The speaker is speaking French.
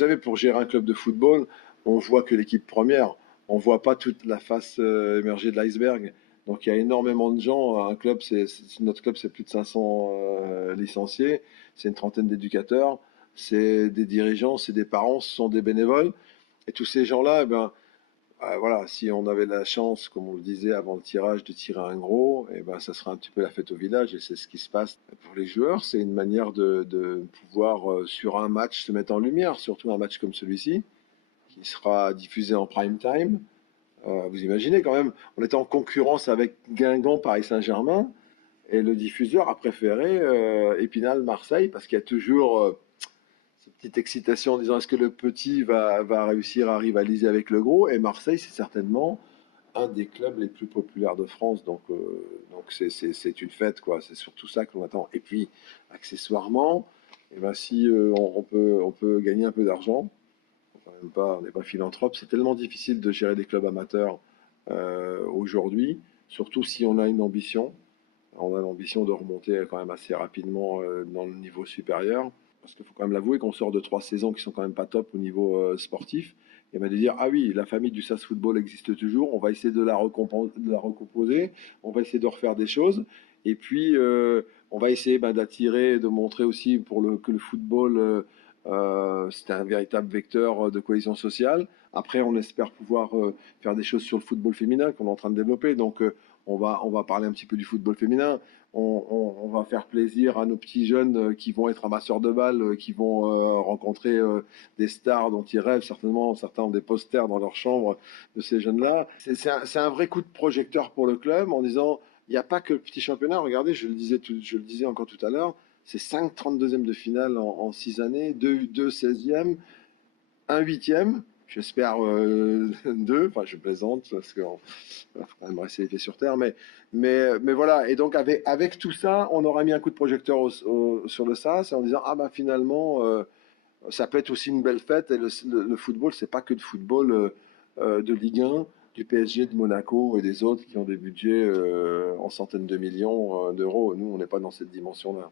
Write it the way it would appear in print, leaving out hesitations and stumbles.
savez, pour gérer un club de football, on voit que l'équipe première. On voit pas toute la face émergée de l'iceberg. Donc il y a énormément de gens. Un club, notre club, c'est plus de 500 licenciés. C'est une trentaine d'éducateurs. C'est des dirigeants, c'est des parents, ce sont des bénévoles. Et tous ces gens-là, eh ben, voilà, si on avait la chance, comme on le disait avant le tirage, de tirer un gros, eh ben, ça sera un petit peu la fête au village et c'est ce qui se passe. Pour les joueurs, c'est une manière de pouvoir, sur un match, se mettre en lumière, surtout un match comme celui-ci, qui sera diffusé en prime time. Vous imaginez quand même, on était en concurrence avec Guingamp, Paris Saint-Germain, et le diffuseur a préféré Épinal-Marseille parce qu'il y a toujours cette petite excitation en disant est-ce que le petit va réussir à rivaliser avec le gros? Et Marseille, c'est certainement un des clubs les plus populaires de France. Donc c'est une fête, quoi. C'est surtout ça que l'on attend. Et puis, accessoirement, eh ben, si on peut gagner un peu d'argent, on n'est pas philanthrope, c'est tellement difficile de gérer des clubs amateurs aujourd'hui, surtout si on a une ambition. On a l'ambition de remonter quand même assez rapidement dans le niveau supérieur. Parce qu'il faut quand même l'avouer qu'on sort de 3 saisons qui sont quand même pas top au niveau sportif. Et ben de dire, ah oui, la famille du SAS Football existe toujours, on va essayer de la recomposer, on va essayer de refaire des choses. Et puis, on va essayer d'attirer, de montrer aussi que le football, c'est un véritable vecteur de cohésion sociale. Après, on espère pouvoir faire des choses sur le football féminin qu'on est en train de développer. Donc, on va parler un petit peu du football féminin. On va faire plaisir à nos petits jeunes qui vont être amasseurs de balles, qui vont rencontrer des stars dont ils rêvent. Certainement, certains ont des posters dans leur chambre de ces jeunes-là. C'est un vrai coup de projecteur pour le club en disant, il n'y a pas que le petit championnat. Regardez, je le disais encore tout à l'heure, c'est 5 32e de finale en 6 années, 2 16e, un huitième, j'espère deux, enfin je plaisante parce qu'il faut quand même rester les pieds sur terre, mais voilà, et donc avec tout ça, on aura mis un coup de projecteur sur le SAS en disant, ah bah finalement, ça peut être aussi une belle fête, et le football, c'est pas que de football de Ligue 1, du PSG, de Monaco et des autres qui ont des budgets en centaines de millions d'euros. Nous, on n'est pas dans cette dimension-là.